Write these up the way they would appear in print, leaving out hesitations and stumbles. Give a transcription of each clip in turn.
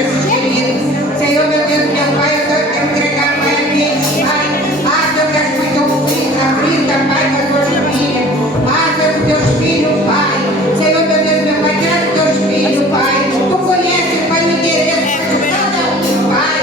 Jesus querido. Senhor, meu Deus, meu Pai, eu quero entregar, Pai, aqui, Pai. Deus, quero que teu filho, Brita, Pai, com as tuas filhas. Deus, teus filhos, Pai. Senhor, meu Deus, meu Pai, quero teus filhos, Pai. Tu conheces, Pai, o endereço de cada um, Pai.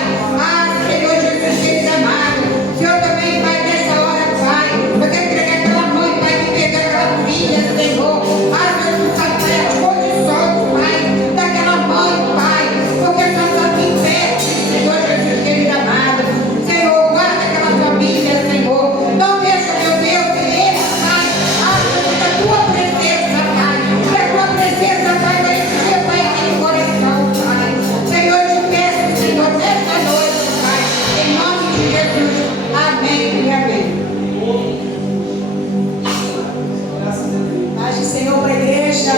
Senhor Jesus, querido amado. Senhor, também, Pai, nessa hora, Pai. Eu quero entregar aquela mãe, Pai, que perdeu aquela filha, Senhor. Deus, tu sabe, Pai, as condições, Pai, daquela mãe, Pai. Porque ela está bem perto, Senhor Jesus, querido amado. Senhor, guarda aquela família, Senhor. Não deixa, meu Deus, ele, Pai. Da tua presença, Pai. Da tua presença, Pai, vai encher, Pai, aquele coração, Pai. Senhor, eu te peço, Senhor, nesta noite, Pai. Em nome de Jesus. Amém e amém. Paz do Senhor para a igreja.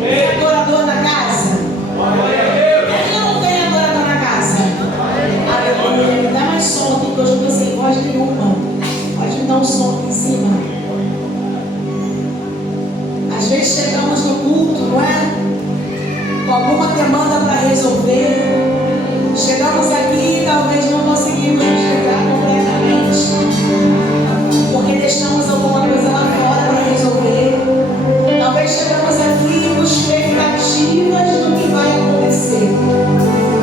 Tem adorador na casa? Quem não tem adorador na casa? Aleluia. Me dá mais som aqui, porque hoje eu estou sem voz nenhuma. Pode me dar um som aqui em cima. Às vezes chegamos no culto, não é? Com alguma demanda para resolver. Chegamos aqui e talvez não conseguimos chegar completamente. Porque deixamos alguma coisa lá fora para resolver. Talvez chegamos aqui com expectativas do que vai acontecer.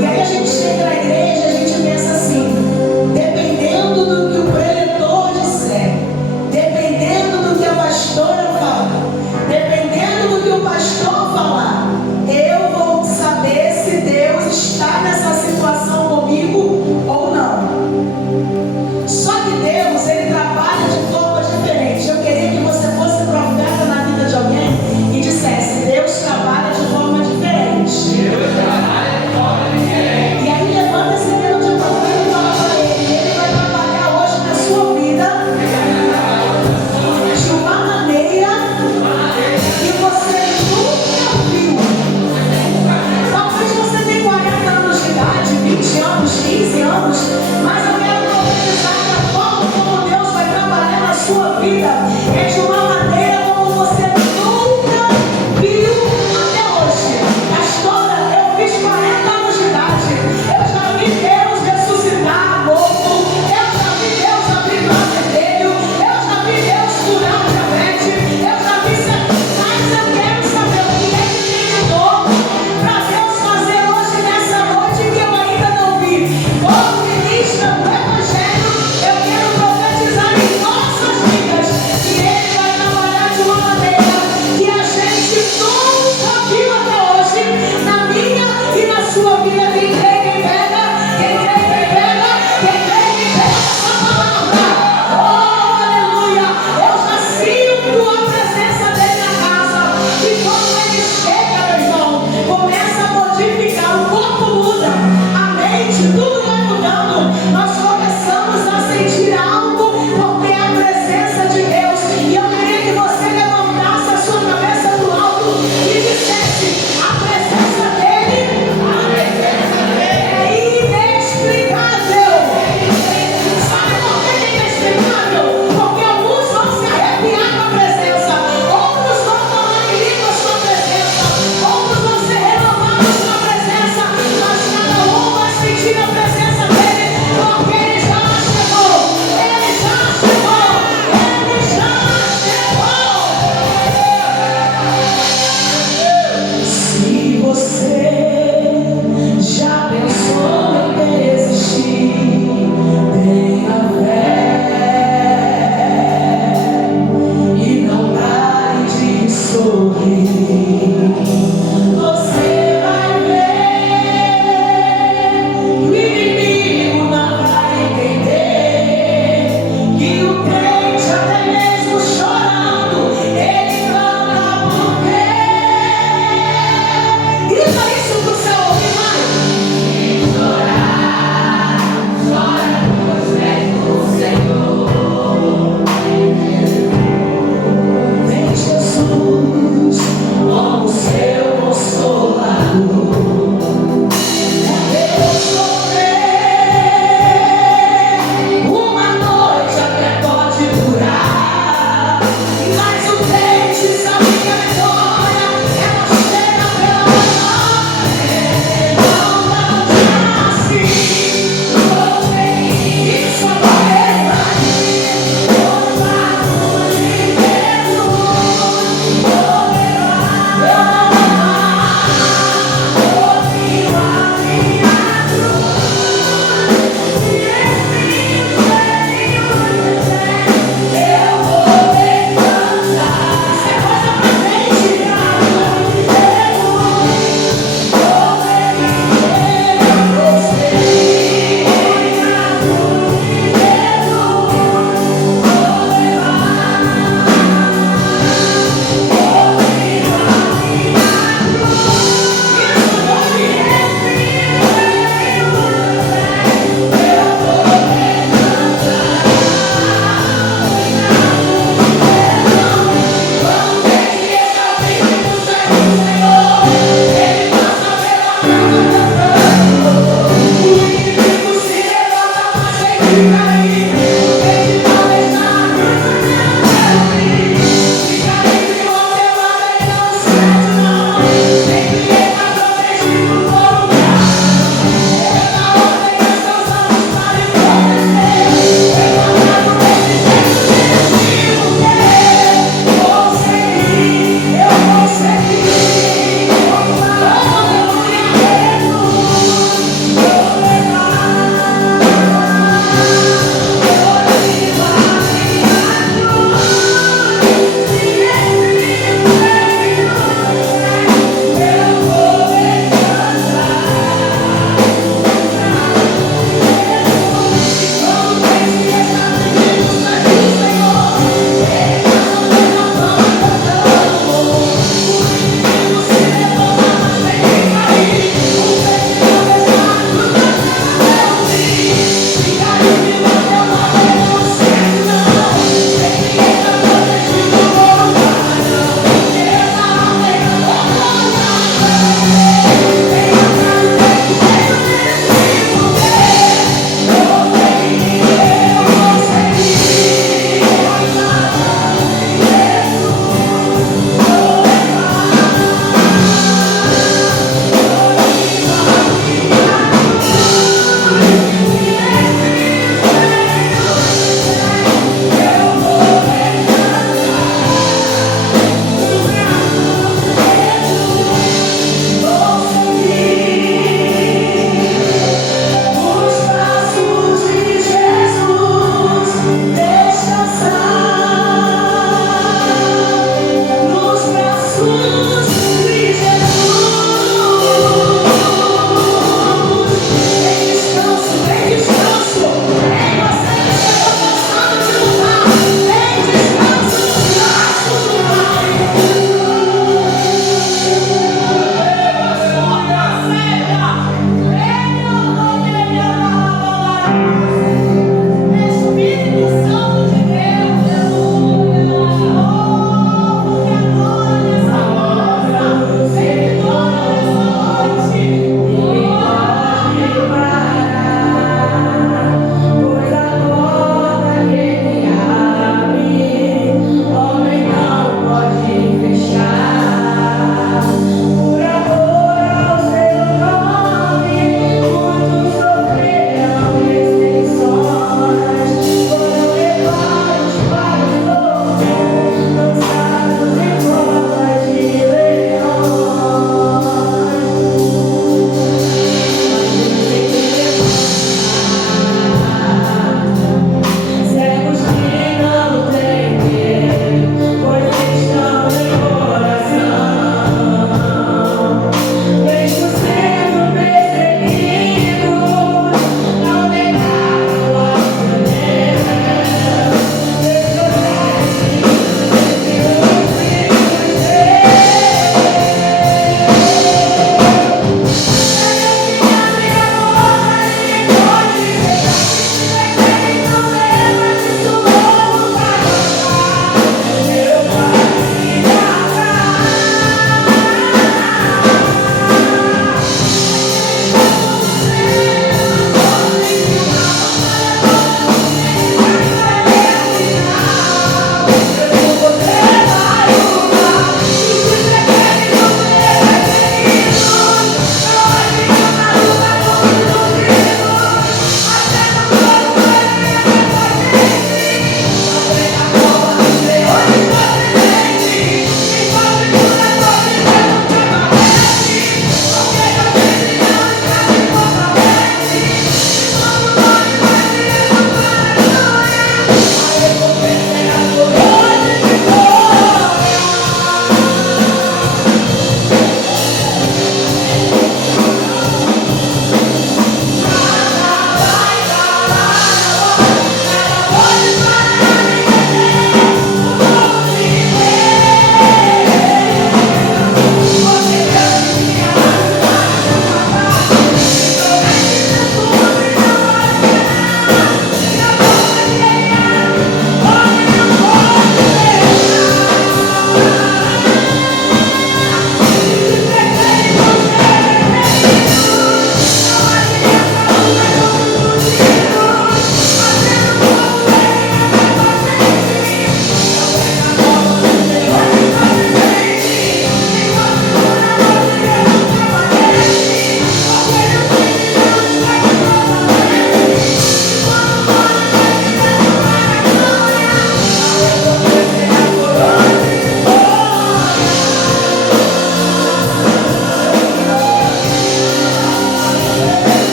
E aí a gente chega na igreja e a gente pensa assim, dependendo do que o preletor disser, dependendo do que a pastora falar, dependendo do que o pastor falar, eu vou saber se Deus está nessa situação comigo ou não. Só que Deus, Ele trabalha de forma diferente. Eu queria que você fosse profeta na vida de alguém e dissesse, Deus trabalha de forma diferente.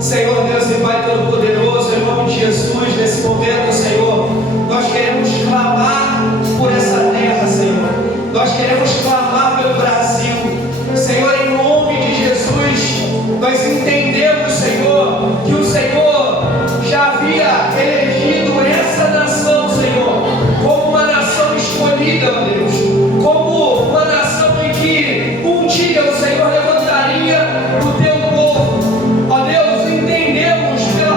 Senhor Deus e Pai Todo-Poderoso, em nome de Jesus, nesse momento, Senhor, nós queremos clamar por essa terra, Senhor. Nós queremos clamar pelo Brasil. Senhor, em nome de Jesus, nós entendemos, Senhor, que o Senhor já havia elegido essa nação, Senhor, como uma nação escolhida, ó Deus, como uma nação em que um dia o Senhor levantaria o teu povo. Ó Deus, entendemos pela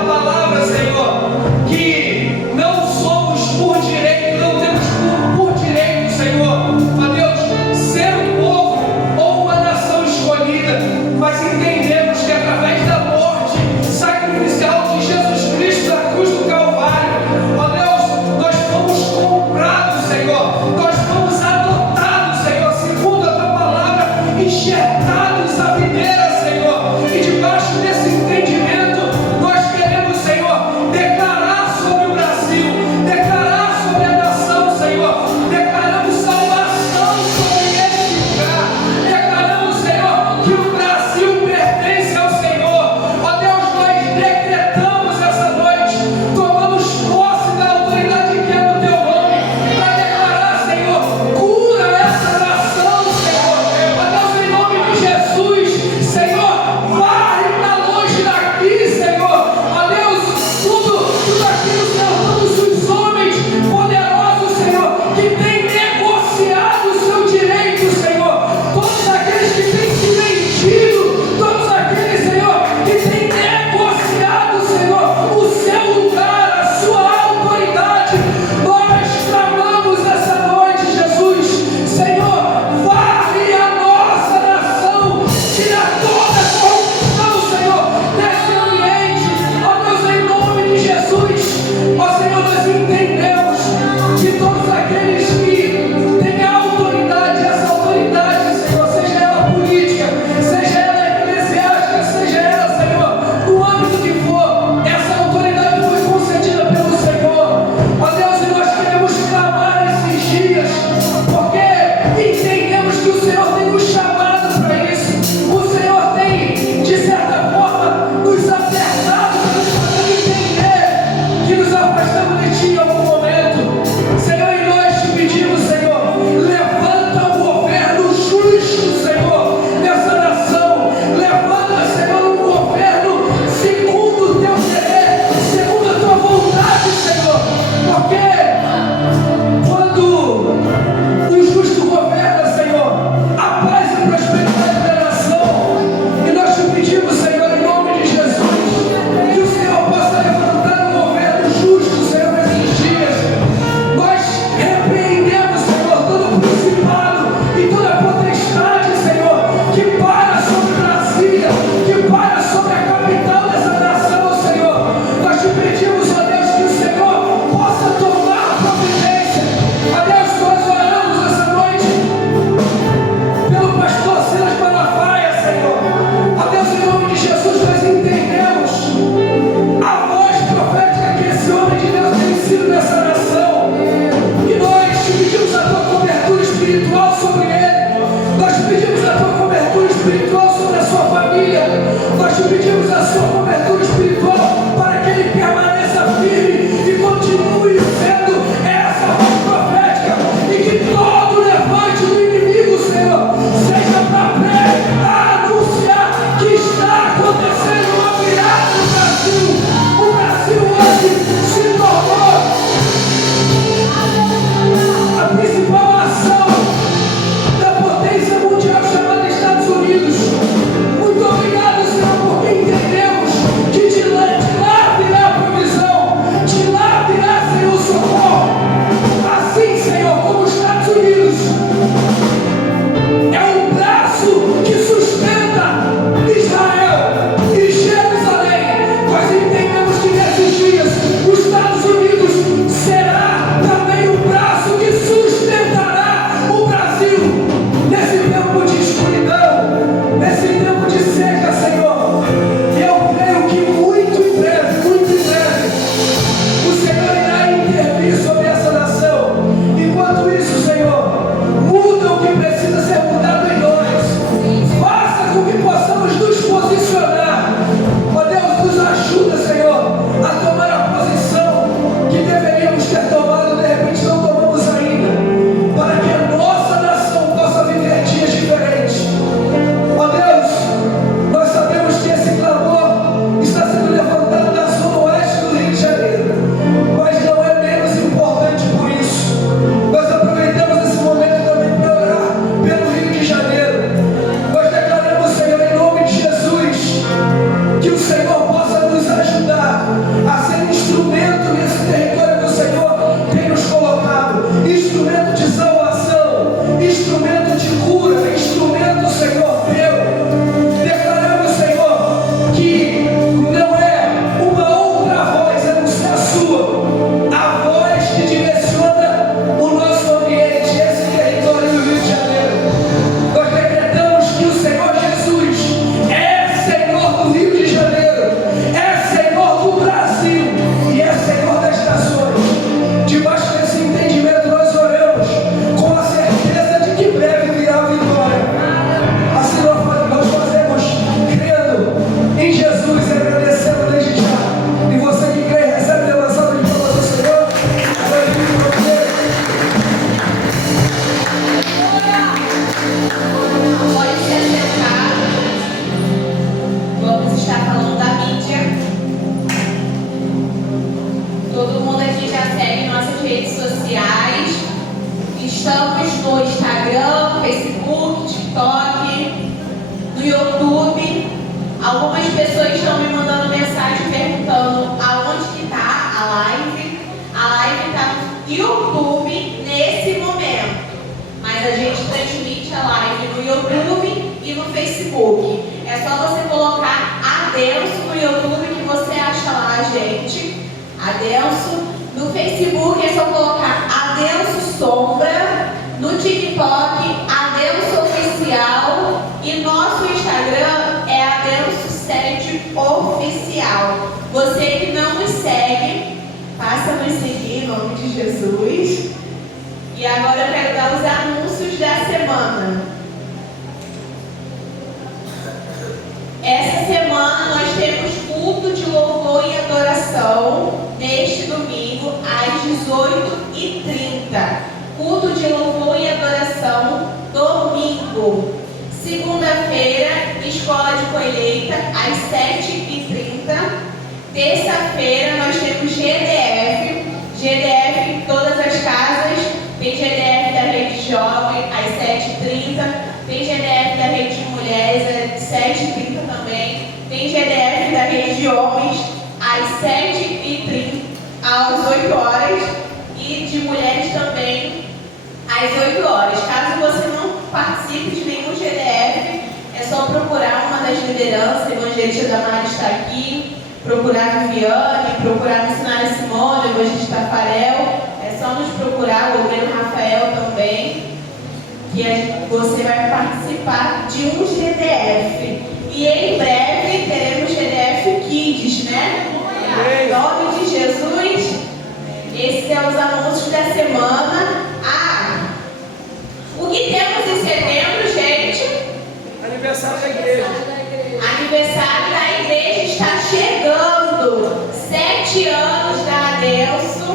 gente. Adelso. No Facebook é só colocar Adelso Sombra. No TikTok, Adelso Oficial. E nosso Instagram é Adelso7 Oficial. Você que não nos segue, passa a nos seguir em nome de Jesus. E agora eu quero dar os anúncios da semana. Essa semana nós temos culto de louvor e adoração neste domingo às 18h30. Culto de louvor e adoração domingo. Segunda-feira, escola de colheita às 7h30. Terça-feira nós temos GDF em todas as casas. Tem GDF da Rede Jovem às 7h30. Tem GDF da Rede de Mulheres às 7h30 também. Tem GDF da Rede de Homens às 7h30, às 8 horas. E de mulheres também às 8 horas. Caso você não participe de nenhum GDF, é só procurar uma das lideranças. A evangelista Damara está aqui. Procurar a Viviane, procurar a missionária Simone, o evangelista Tafarel. É só nos procurar, o obreiro Rafael também, que você vai participar de um GDF. E em breve teremos GDF Kids, né? Em nome de Jesus. Esses são os anúncios da semana. O que temos em setembro, gente? Aniversário da igreja. Aniversário da igreja está chegando. 7 anos da Adelso.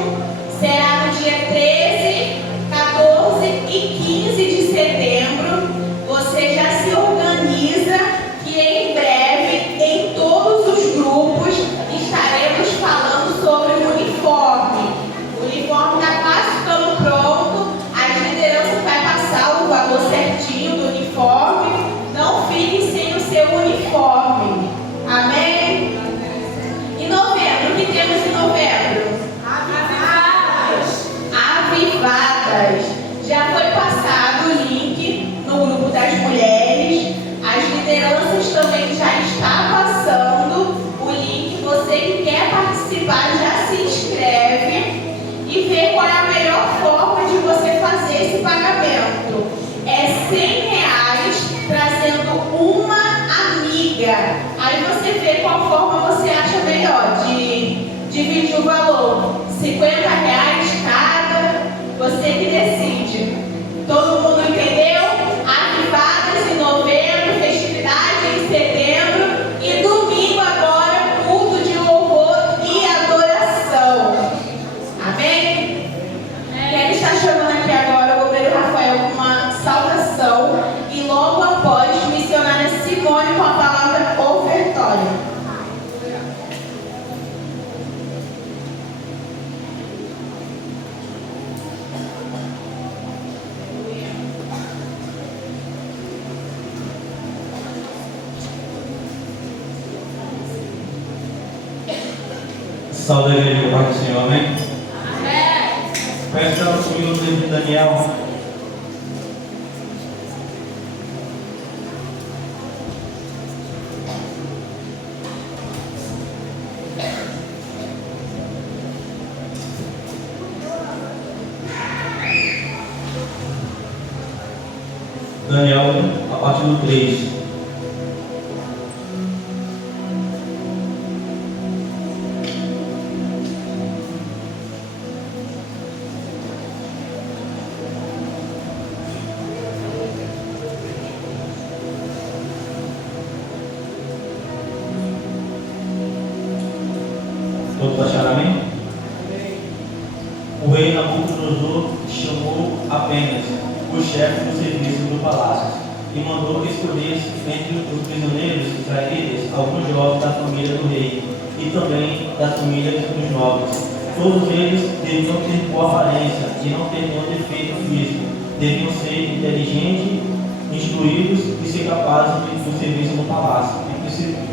Será no dia 13, 14 e 15 de setembro. Você já se organiza que em breve, em todos os grupos, estaremos falando sobre o uniforme. O uniforme está quase ficando pronto. A liderança vai passar o valor certinho do uniforme. Não fique sem o seu uniforme. Amém? Em novembro, o que temos em novembro? Avivadas. Já foi passado o link no grupo das mulheres. As lideranças também já está passando o link. Você que quer participar já se inscreve e vê qual é a melhor forma de você fazer esse pagamento. É R$100 trazendo uma amiga. Aí você vê qual forma você acha melhor de dividir o valor. R$50 cada, você que decide. Todo mundo entendeu? Avivadas em novembro, festividade em setembro e domingo agora, culto de louvor e adoração. Amém? Quem está chamando aqui agora o obreiro Rafael com uma saudação e logo após missionária Simone com a palavra ofertória. Salve a igreja do Pai do Senhor, amém? Amém. Peço para subir o livro de Daniel. Daniel, a partir do 3. Todos acharam amém? O rei Nabucodonosor chamou apenas os chefes do serviço do palácio e mandou que escolhesse entre os prisioneiros israelitas alguns jovens da família do rei e também das famílias dos nobres. Todos eles deviam ter boa aparência e não ter nenhum defeito físico. Deviam ser inteligentes, instruídos e ser capazes do serviço no palácio. E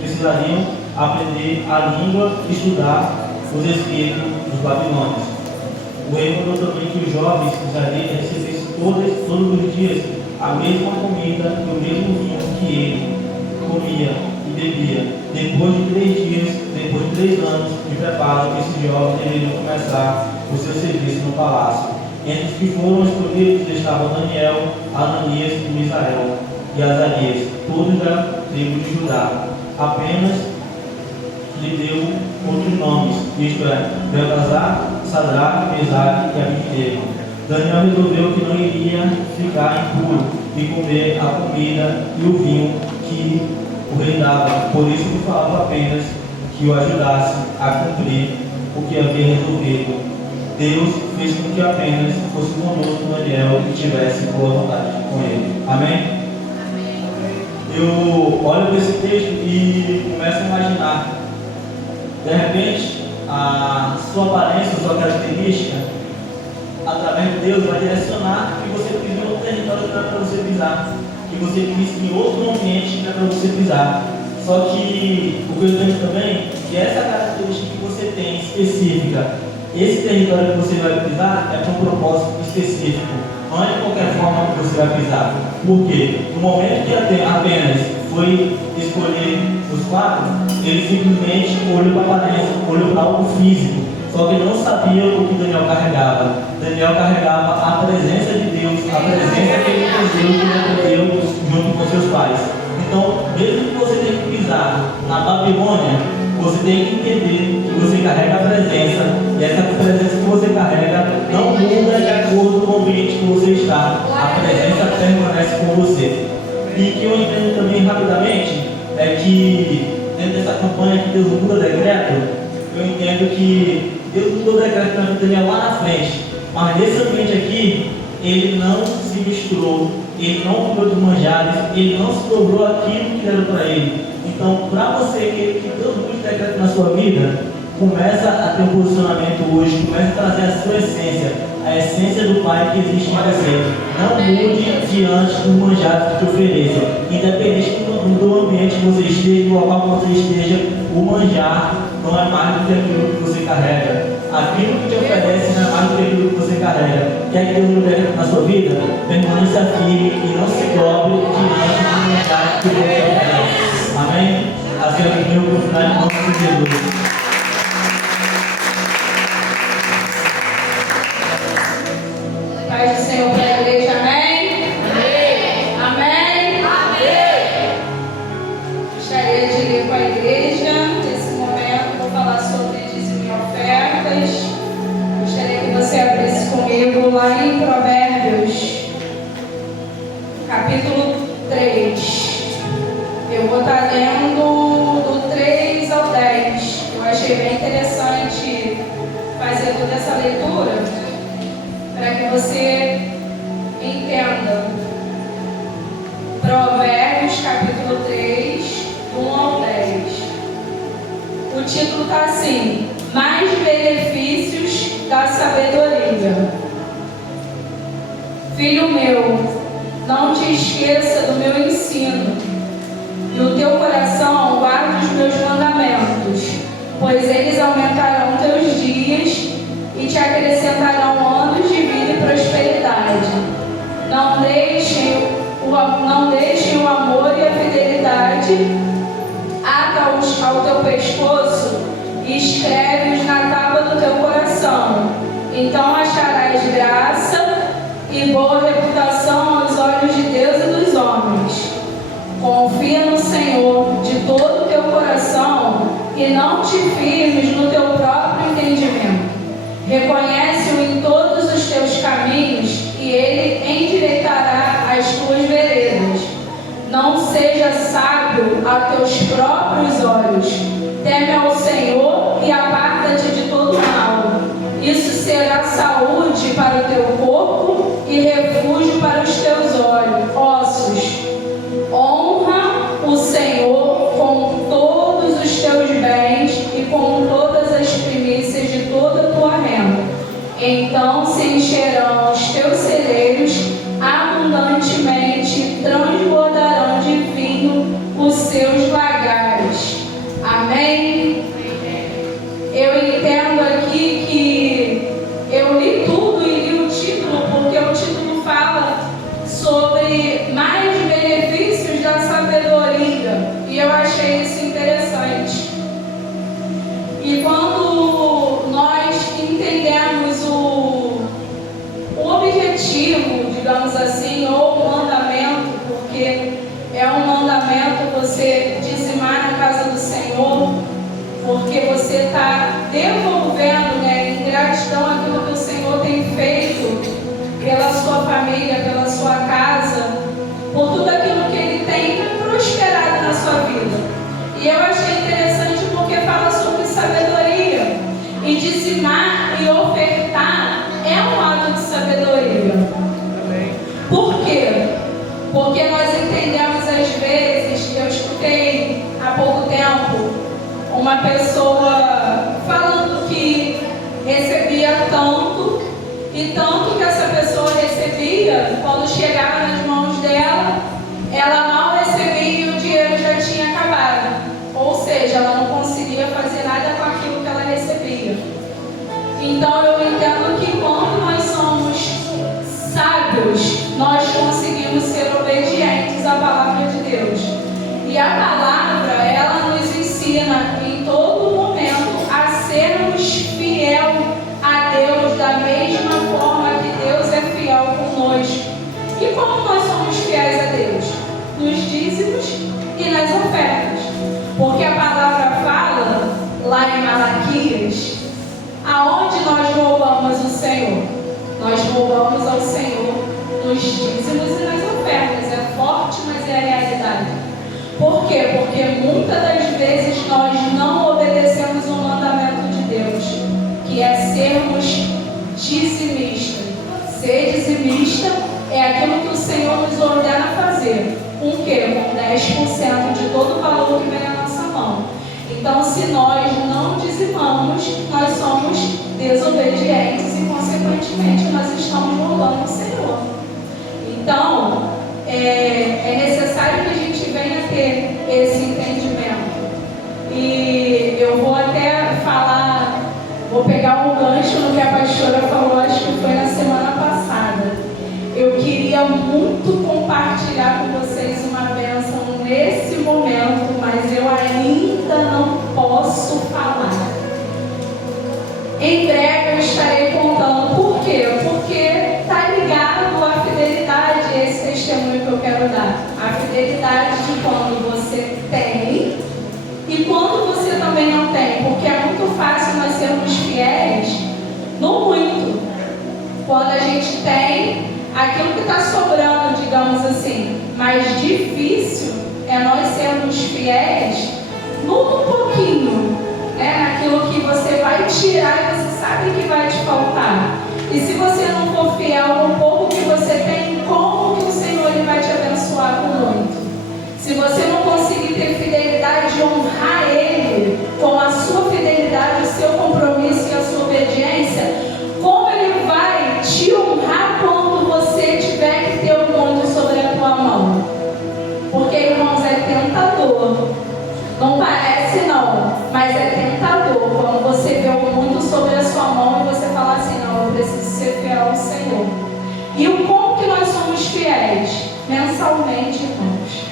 precisariam aprender a língua e estudar os escritos dos babilônios. O rei mandou também que os jovens israelitas recebessem todos os dias a mesma comida e o mesmo vinho que ele comia, bebia. Depois de 3 anos de preparo, esse jovem deveria começar o seu serviço no palácio. Entre os que foram escolhidos estavam Daniel, Ananias, Misael e Azarias, todos da tribo de Judá. Apenas lhe deu outros nomes, isto é, Beltesazar, Sadraque, Mesaque e Abednego. Daniel resolveu que não iria ficar impuro e comer a comida e o vinho que o rei dava, por isso lhe falava apenas que o ajudasse a cumprir o que havia resolvido. Deus fez com que apenas fosse conosco Daniel e tivesse boa vontade com ele. Amém? Eu olho para esse texto e começo a imaginar, de repente, a sua aparência, a sua característica, através de Deus, vai direcionar que você pise em outro território que não é para você pisar, que você pise em outro ambiente que não é para você pisar. Só que o que eu entendo também é que essa característica que você tem específica, esse território que você vai pisar é para um propósito específico, não é de qualquer forma que você vai pisar. Por quê? No momento que apenas foi escolher os 4, ele simplesmente olhou para a aparência, olhou para algo físico, só que ele não sabia o que Daniel carregava. Daniel carregava a presença de Deus, a presença que ele recebeu junto com seus pais. Então, mesmo que você tenha que pisar na Babilônia, você tem que entender que você carrega a presença, e essa presença que você carrega não muda de acordo com o ambiente que você está. A presença permanece com você. E o que eu entendo também rapidamente é que dentro dessa campanha que Deus muda decreto, eu entendo que Deus mudou o decreto na vida dele lá na frente, mas nesse ambiente aqui, ele não se misturou, ele não comeu dos manjares, ele não se dobrou aquilo que era para ele. Então, para você que Deus mude o decreto na sua vida, começa a ter um posicionamento hoje, começa a trazer a sua essência, a essência do Pai que existe em você. Não mude diante do manjar que te ofereça. Independente do ambiente que você esteja, do local que você esteja, o manjar não é mais do que aquilo que você carrega. Aquilo que te oferece não é mais do que aquilo que você carrega. Quer que Deus mude na sua vida? Permaneça firme e não se dobre diante do manjar que você oferece. Amém? Assim é o meu final de nome de Jesus. Paz do Senhor para a igreja, amém? Amém? Amém? Amém? Gostaria de ler com a igreja. Nesse momento, vou falar sobre dízimo e ofertas. Gostaria que você abrisse comigo lá em Provérbios, capítulo 3. Eu vou estar lendo do 3 ao 10. Eu achei bem interessante fazer toda essa leitura, para que você entenda. Provérbios, capítulo 3, do 1 ao 10. O título está assim: Mais benefícios da sabedoria. Filho meu, não te esqueça do meu ensino, e o teu coração guarde os meus mandamentos, pois eles aumentarão teus dias e te acrescentarão anos de vida e prosperidade. Não deixem o amor e a fidelidade, ata-os ao teu pescoço e escreve-os na tábua do teu coração. Então acharás graça e boa reputação aos olhos de Deus e dos homens. Confia no Senhor de todo o teu coração e não te firmes no teu próprio entendimento. Reconhece-o em todos os teus caminhos e ele endireitará as tuas veredas. Não seja sábio a teus próprios olhos. Teme ao Senhor e aparta-te de todo mal. Isso será saúde para o teu corpo e refúgio para os teus ossos. Honra o Senhor com todos os teus bens e com todas as primícias de toda a tua renda. Então se encherão os teus celeiros abundantemente, transbordarão de vinho os seus lagares. Amém? objetivo, digamos assim, ou mandamento, porque é um mandamento você dizimar na casa do Senhor, porque você está devolvendo, né, em gratidão aquilo que o Senhor tem feito pela sua família, pela sua casa, por tudo aquilo que Ele tem prosperado na sua vida. E eu achei interessante porque fala sobre sabedoria. E dizimar e ofertar é um ato de sabedoria. Por quê? Porque nós entendemos às vezes, eu escutei há pouco tempo uma pessoa falando que recebia tanto, e tanto que essa pessoa recebia, quando chegava nas mãos dela, ela mal recebia e o dinheiro já tinha acabado. Ou seja, ela não conseguia fazer nada com aquilo que ela recebia. Então eu entendo que quando nós somos sábios, nós conseguimos ser obedientes à palavra de Deus. E a palavra, ela nos ensina em todo momento a sermos fiel a Deus da mesma forma que Deus é fiel conosco. E como nós somos fiéis a Deus? Nos dízimos e nas ofertas. Porque a palavra fala, lá em Malaquias, aonde nós roubamos o Senhor? Nós roubamos ao Senhor nos dízimos e nas ofertas. É forte, mas é a realidade. Por quê? Porque muitas das vezes nós não obedecemos o mandamento de Deus, que é sermos dizimistas. Ser dizimista é aquilo que o Senhor nos ordena fazer. Com o quê? Com 10% de todo o valor que vem na nossa mão. Então, se nós não dizimamos, nós somos desobedientes e, consequentemente, nós estamos roubando o Senhor. Então, é necessário que a gente venha ter esse entendimento. E eu vou até falar, vou pegar um gancho no que a pastora falou, acho que foi na semana passada. Eu queria muito compartilhar com vocês uma bênção nesse momento, mas eu ainda não posso falar. Em breve eu estarei contando. Por quê? Porque está ligado à fidelidade, esse testemunho que eu quero dar. A fidelidade de quando você tem e quando você também não tem. Porque é muito fácil nós sermos fiéis no muito. Quando a gente tem aquilo que está sobrando, digamos assim. Mais difícil é nós sermos fiéis no pouquinho, né? Naquilo que você vai tirar e você sabe que vai te faltar. E se você não for fiel no pouco que você tem, como que o Senhor ele vai te abençoar com muito? Se você não conseguir ter fidelidade e honrar Ele com a sua fidelidade, o seu compromisso e a sua obediência, como Ele vai te honrar quando você tiver que ter um muito sobre a tua mão? Porque, irmãos, é tentador. Não parece não, mas é tentador quando você vê um muito sobre a sua mão e você fala assim, não, eu preciso ser fiel ao Senhor. E o como que nós somos fiéis? Mensalmente, irmãos.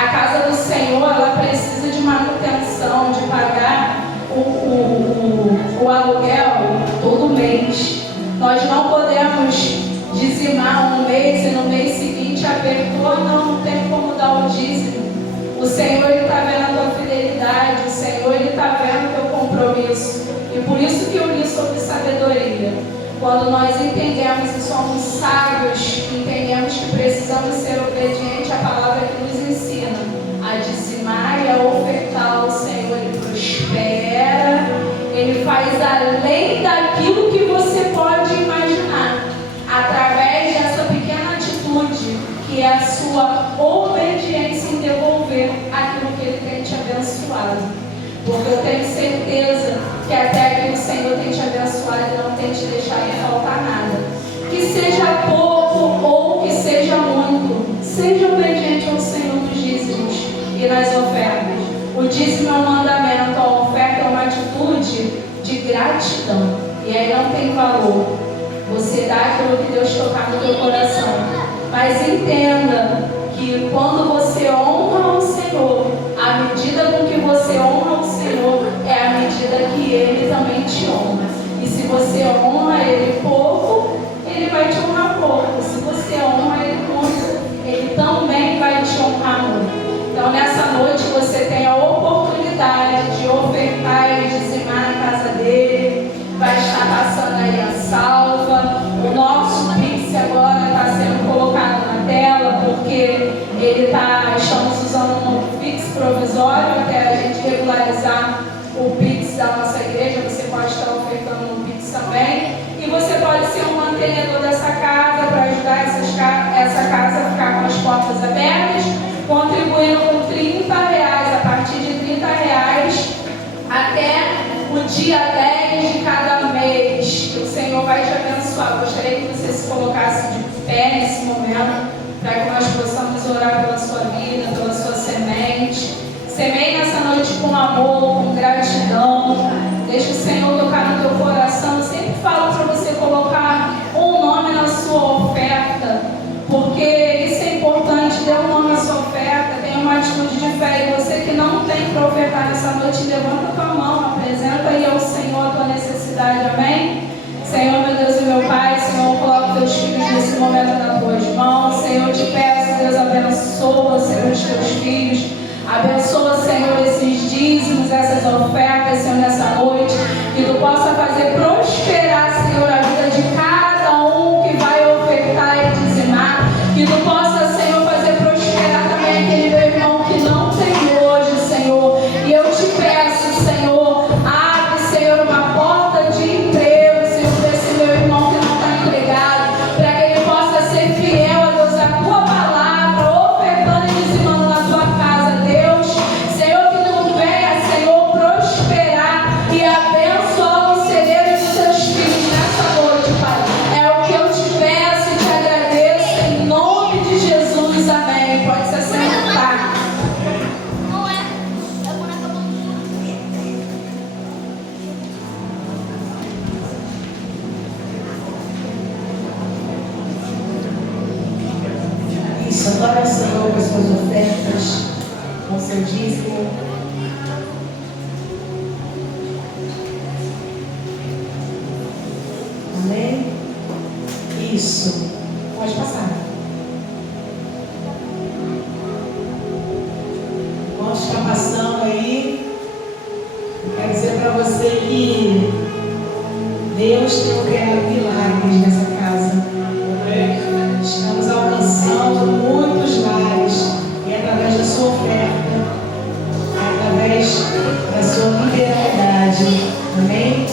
A casa do Senhor, ela precisa de manutenção, de pagar o aluguel todo mês. Nós não podemos dizimar um mês e no mês seguinte apertou, não tem como dar o dízimo. O Senhor está vendo a tua fidelidade, o Senhor está vendo o teu compromisso. E por isso que eu li sobre sabedoria. Quando nós entendemos e somos sábios, entendemos que precisamos ser obedientes à palavra que nos ensina a dizimar e a ofertar ao Senhor. Ele prospera, Ele faz além daquilo que você pode imaginar, através dessa pequena atitude, que é a sua obediência em devolver aquilo que Ele tem te abençoado. Porque eu tenho certeza que até aqui o Senhor tem te abençoado e não tem te deixado faltar nada. Que seja pouco ou que seja muito, seja obediente ao Senhor nos dízimos e nas ofertas. O dízimo é um mandamento, a oferta é uma atitude de gratidão. E aí não tem valor. Você dá aquilo que Deus tocar no teu coração. Mas entenda que quando você honra o Senhor, a medida com que você honra o Senhor é a medida que Ele também te honra. E se você honra Ele pouco, Ele vai te honrar pouco. pouco. Se você honra Ele muito, Ele também vai te honrar muito. Então, nessa noite, você tem a oportunidade de ofertar e dizimar na casa dele. Vai estar passando aí a salva. O nosso Pix agora está sendo colocado na tela, porque estamos usando um novo Pix provisório até a gente regularizar o Pix da nossa igreja. Você pode estar ofertando no Pix também. E você pode ser um mantenedor dessa casa para ajudar essa casa a ficar com as portas abertas, contribuindo com R$30, a partir de R$30 até o dia 10 de cada mês. Que o Senhor vai te abençoar. Gostaria que você se colocasse de pé nesse momento, para que nós possamos orar pela sua vida, pela sua semente. Semeie nessa noite com amor, com gratidão. Deixa o Senhor tocar no teu coração. Eu sempre falo para você colocar um nome na sua oferta, porque isso é importante. Dê um nome na sua oferta, tenha uma atitude de fé. E você que não tem para ofertar nessa noite, levanta a tua mão, apresenta aí ao Senhor a tua necessidade. Amém? Senhor, meu Deus e meu Pai, Senhor, coloca teus filhos nesse momento nas tuas mãos. Senhor, eu te peço, Deus, abençoa, Senhor, os teus filhos. Abençoa, Senhor, esses dízimos, essas ofertas, Senhor, nessa noite. Que tu possa fazer prosperar, Senhor, a vida de cada um que vai ofertar e dizimar. Que tu possa, Senhor, fazer prosperar também aquele meu irmão que não tem hoje, Senhor. E eu te peço, Senhor, abre, Senhor, uma porta de emprego, Senhor, para esse meu irmão que não está empregado, para que ele possa ser fiel a Deus, a tua palavra, ofertando e dizimando na tua casa, Deus. Senhor, que tu venha, Senhor, prosperar e abençoar os celeiros dos teus filhos nessa noite, Pai. É o que eu te peço e te agradeço em nome de Jesus. Amém. Pode se assentar. Isso, adora o Senhor com as suas ofertas, com o seu dízimo. Amém? Isso. Pode passar. Enquanto está passando aí, eu quero dizer para você que Deus tem criado milagres nessa casa. Estamos alcançando muitos lares, e através da sua oferta, através da sua liberalidade. Amém?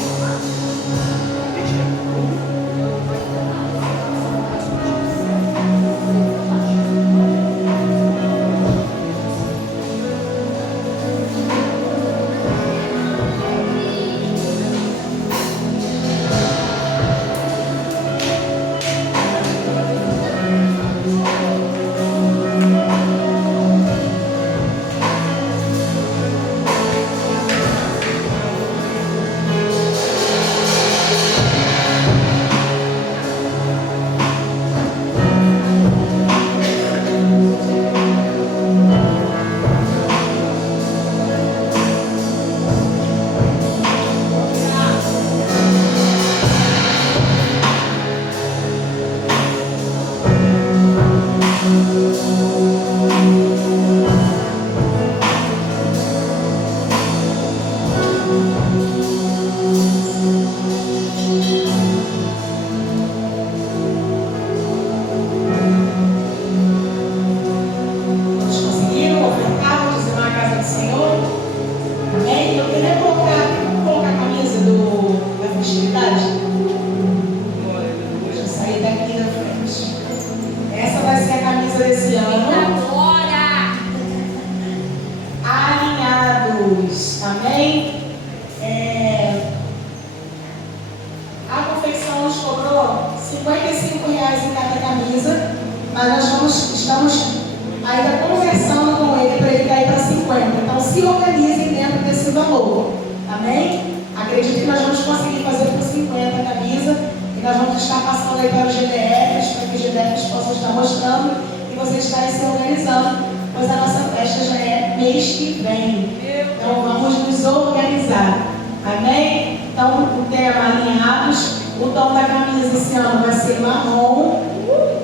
O tom da camisa esse ano vai ser marrom.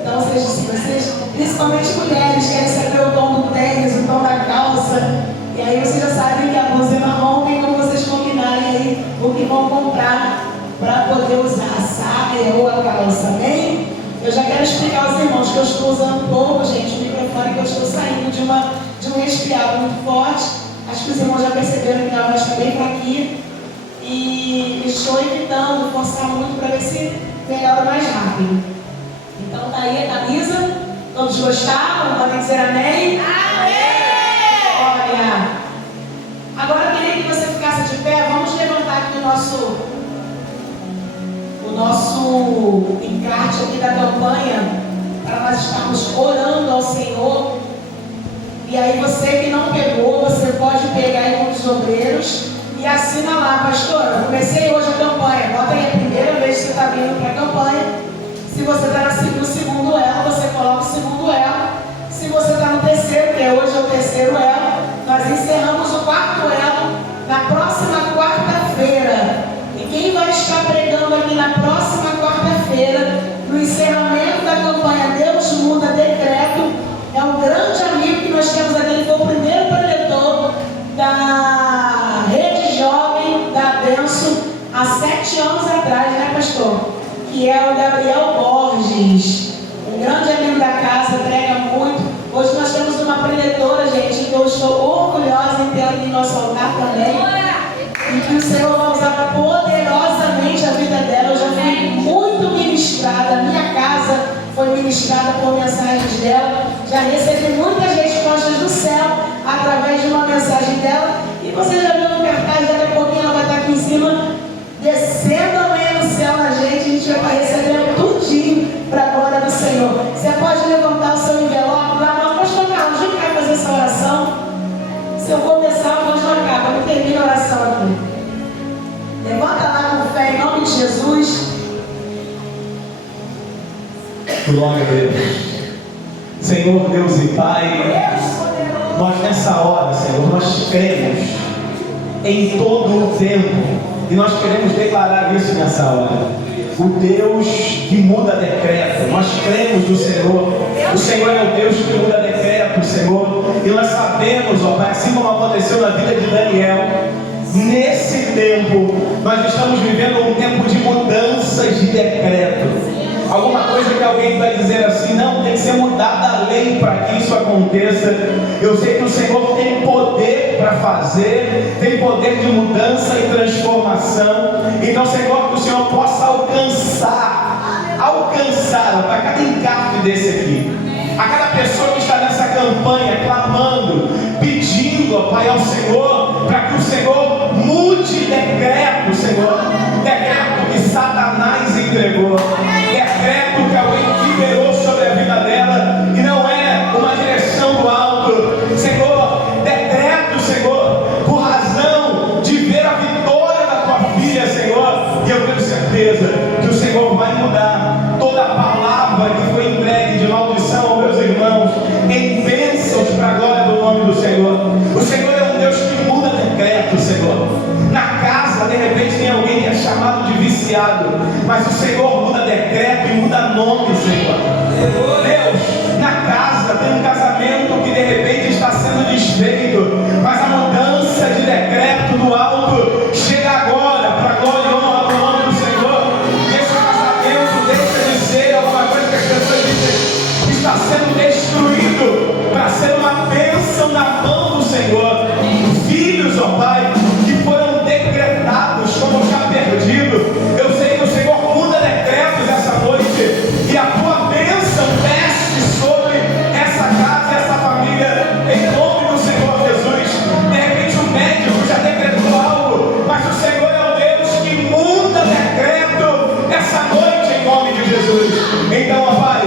Então, vocês, principalmente mulheres, querem saber o tom do tênis, o tom da calça. E aí vocês já sabem que a blusa é marrom, tem como vocês combinarem aí o que vão comprar para poder usar a saia ou a calça, amém? Eu já quero explicar aos irmãos que eu estou usando pouco, gente, o microfone, que eu estou saindo de um resfriado muito forte. Acho que os irmãos já perceberam que minha voz está bem fraquinha. E estou evitando forçar muito para ver se melhora mais rápido. Então tá aí a camisa. Todos gostaram? Podem dizer amém? Amém! Olha, agora eu queria que você ficasse de pé. Vamos levantar aqui o nosso encarte aqui da campanha, para nós estarmos orando ao Senhor. E aí você que não pegou, você pode pegar aí com os obreiros e assina lá, pastora, comecei hoje a campanha, bota aí a primeira vez que você está vindo para a campanha. Se você está no segundo elo, você coloca o segundo elo. Se você está no terceiro, que hoje é o terceiro elo, nós encerramos o quarto elo na próxima quarta-feira. E quem vai estar pregando aqui na próxima quarta-feira, no encerramento da campanha Deus Muda Decreto, é um grande amigo que nós temos aqui. Ele foi o primeiro preletor da Rede Jovem da Benção há 7 anos atrás, né, pastor? Que é o Gabriel Borges, um grande amigo da casa, prega muito. Hoje nós temos uma preletora, gente, que eu estou orgulhosa em ter aqui em nosso altar também. E que o Senhor vai usar poderosamente a vida dela. Eu já fui muito ministrada, a minha casa foi ministrada por mensagens dela. Já recebi muitas respostas do céu através de uma mensagem dela. E você já viu no cartaz, daqui a pouquinho ela vai estar aqui em cima, descendo amanhã no céu na gente. A gente vai estar recebendo tudinho para a glória do Senhor. Você pode levantar o seu envelope na mão. Pastor Carlos, a gente vai fazer essa oração. Se eu começar, o não acaba. Não termina a oração aqui. Levanta lá com fé em nome de Jesus. Glória a Deus. Senhor Deus e Pai, nós nessa hora, Senhor, nós cremos em todo o tempo. E nós queremos declarar isso nessa hora. O Deus que muda decreto. Nós cremos no Senhor. O Senhor é o Deus que muda decreto, Senhor. E nós sabemos, ó Pai, assim como aconteceu na vida de Daniel, nesse tempo, nós estamos vivendo um tempo de mudanças de decreto. Alguma coisa que alguém vai dizer assim, não, tem que ser mudada a lei para que isso aconteça. Eu sei que o Senhor tem poder para fazer, tem poder de mudança e transformação. Então, Senhor, que o Senhor possa alcançar, para cada encarte desse aqui, a cada pessoa que está nessa campanha, clamando, pedindo, ó Pai, ao Senhor, para que o Senhor mude decreto, Senhor, decreto que Satanás entregou, decreto que alguém liberou sobre a vida dela, e não é uma direção do alto, Senhor, decreto, Senhor, por razão de ver a vitória da tua filha, Senhor, e eu tenho certeza que o Senhor vai mudar toda a palavra que foi entregue de maldição aos meus irmãos, em bênçãos para a glória do nome do Senhor. O Senhor é um Deus que muda decreto, Senhor. Na casa, de repente, tem alguém que é chamado de viciado, mas o Senhor muda decreto e muda nome, Senhor. Deus, na casa tem um casamento que de repente está sendo desfeito, mas a mudança de decreto do alto chega agora para a glória e honra do nome do Senhor. E esse casamento deixa de ser alguma coisa que as pessoas dizem que está sendo destruído para ser uma bênção na mão do Senhor. Filhos, ó Pai, que foram decretados como já perdido, eu sei que o Senhor muda decretos essa noite, e a tua bênção desce sobre essa casa, essa família, em nome do Senhor Jesus. De repente o médico já decretou algo, mas o Senhor é o Deus que muda decreto essa noite, em nome de Jesus. Então, ó Pai,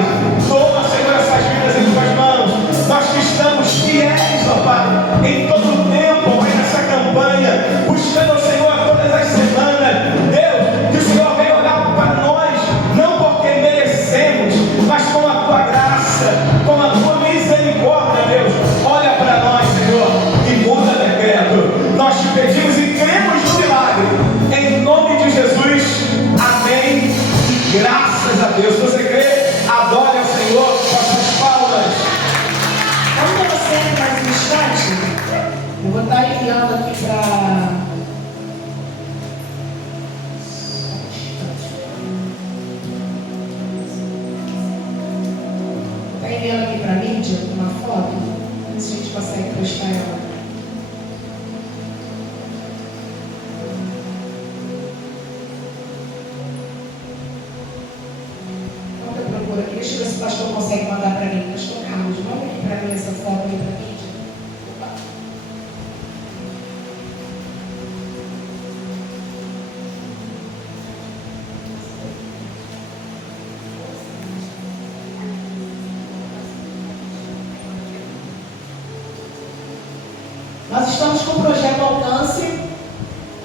toma, Senhor, essas vidas em tuas mãos. Nós que estamos fiéis, ó Pai, em todo o tempo, ó Pai, nessa campanha, buscando o Senhor todas as semanas. Deus, que o Senhor venha olhar para nós, não porque merecemos, mas com a tua graça, com a tua misericórdia, Deus. Olha para nós, Senhor, e muda decreto. Nós te pedimos e cremos no milagre, em nome de Jesus. Amém. E graças a Deus. Se você crê, adora. o pastor consegue mandar para mim. Pastor Carlos, manda aqui para mim essa foto aí para mim. Nós estamos com o projeto Alcance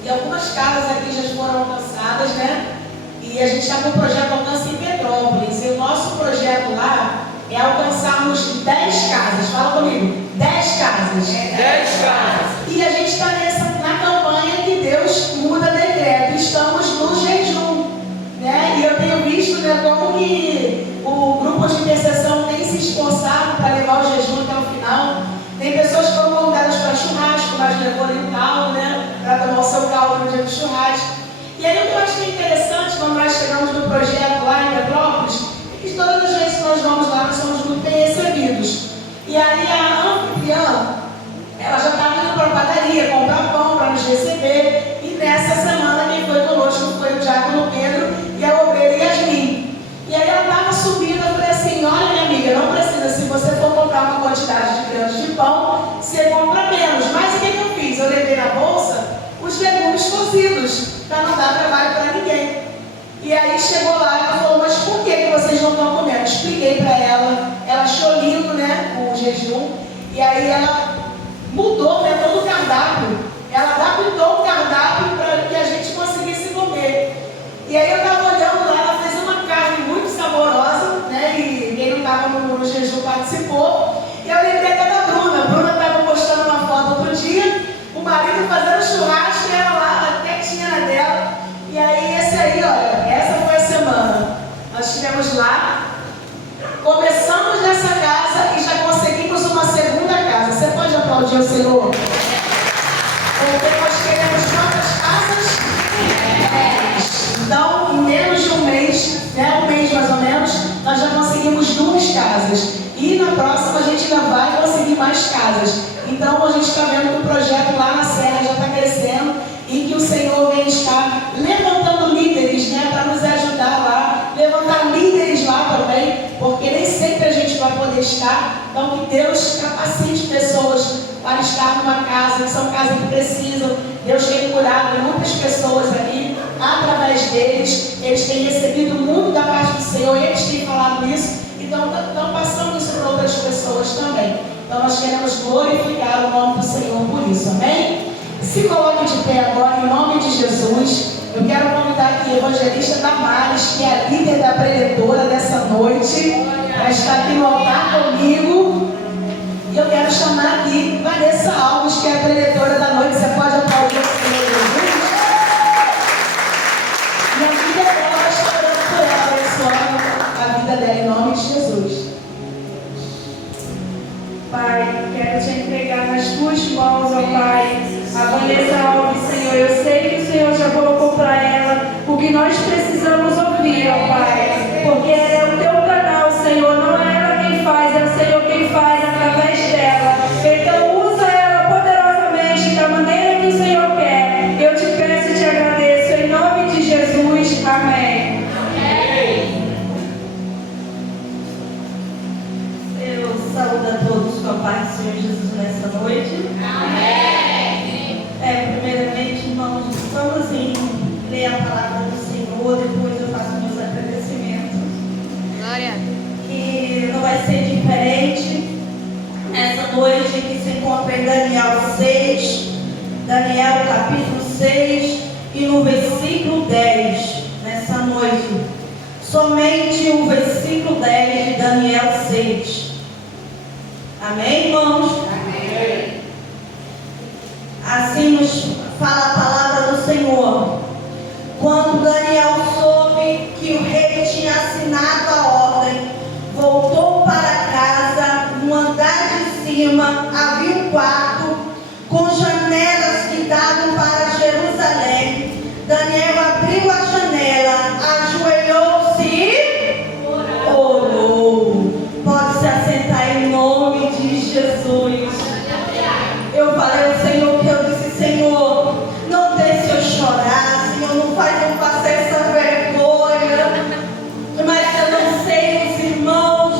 e algumas casas aqui já foram alcançadas, né? E a gente está com o projeto Alcance em Petrópolis. E o nosso projeto lá é alcançarmos 10 casas. Fala comigo, 10 casas. 10 casas. E a gente está na campanha que Deus muda decreto. Estamos no jejum, né? E eu tenho visto, né, como que o grupo de intercessão tem se esforçado para levar o jejum até o final. Tem pessoas que foram convidadas para churrasco, mas levou ali o caldo, né? Para tomar o seu caldo no dia do churrasco. E aí o que eu acho que é interessante quando nós chegamos no projeto lá em Petrópolis, é que todas as vezes que nós vamos lá, nós somos muito bem recebidos. E aí a anfitriã, ela já estava indo para a padaria, comprar pão para nos receber. E nessa semana quem foi conosco foi o diácono Pedro e a obreira Yasmin. E aí ela estava subindo, eu falei assim, olha minha amiga, não precisa, se você for comprar uma quantidade grande de pão, você compra menos. Mas o que eu fiz? Eu levei na bolsa os legumes cozidos, para não dar trabalho para ninguém. E aí chegou lá, ela falou, mas por que vocês não estão comendo? Expliquei para ela, ela achou lindo, né, o jejum, e aí ela mudou, né, todo o cardápio, ela adaptou o cardápio para que a gente conseguisse comer. E aí eu estava olhando lá, ela fez uma carne muito saborosa, né, e quem não estava no jejum participou, e eu lembrei até da Bruna. A Bruna estava postando uma foto outro dia, o marido fazendo churrasco e ela lá, quietinha na dela. E aí, esse aí, olha, essa foi a semana. Nós estivemos lá, começamos nessa casa e já conseguimos uma segunda casa. Você pode aplaudir o Senhor? Porque nós queremos quantas casas? 10. Então, em menos de um mês, né, um mês mais ou menos, nós já conseguimos 2 casas. E na próxima a gente ainda vai conseguir mais casas. Então a gente está vendo que o projeto lá na Serra já está crescendo e que o Senhor vem estar levantando líderes, né, para nos ajudar lá, levantar líderes lá também, porque nem sempre a gente vai poder estar. Então que Deus capacite pessoas para estar numa casa, que são casas que precisam. Deus tem curado muitas pessoas ali através deles. Eles têm recebido muito da parte do Senhor, eles têm falado isso. Então estão passando isso para outras pessoas também. Então nós queremos glorificar o nome do Senhor por isso, amém? Se coloque de pé agora em nome de Jesus. Eu quero convidar aqui a evangelista Damares, que é a líder da preletora dessa noite, para estar aqui no altar comigo. E eu quero chamar aqui Vanessa Alves, que é a preletora da noite. Você pode aplaudir o Senhor Jesus? E a vida dela vai estar orando por ela, abençoando a vida dela em nome de Jesus. Pai, quero te entregar nas tuas mãos, ó Pai, a Vanessa Alves, Senhor. Eu sei que o Senhor já colocou para ela o que nós precisamos ouvir, ó Pai, porque ela é o teu canal, Senhor. Não é ela quem faz, é o Senhor quem faz através dela. Então usa ela poderosamente da maneira que o Senhor quer. Eu te peço e te agradeço em nome de Jesus. Amém. Eu saúdo a todos com a paz do Senhor Jesus nessa noite. Amém. Primeiramente, irmãos, vamos ler a palavra do Senhor, depois eu faço meus agradecimentos. Glória. Que não vai ser diferente essa noite que se encontra em Daniel 6, Daniel capítulo 6 e no versículo 10, nessa noite. Somente o versículo 10 de Daniel 6. Amém, irmãos? Amém. Assim nos fala a palavra do Senhor. Quando Daniel soube que o rei tinha assinado a ordem, voltou para casa. No andar de cima havia um quarto com janelas que davam para Jerusalém. Daniel abriu a janela, ajoelhou-se e orou. Pode se assentar em nome de Jesus. Eu falei ao Senhor que eu disse, Senhor, não deixe eu chorar, Senhor, não faz eu passar essa vergonha. Mas eu não sei os irmãos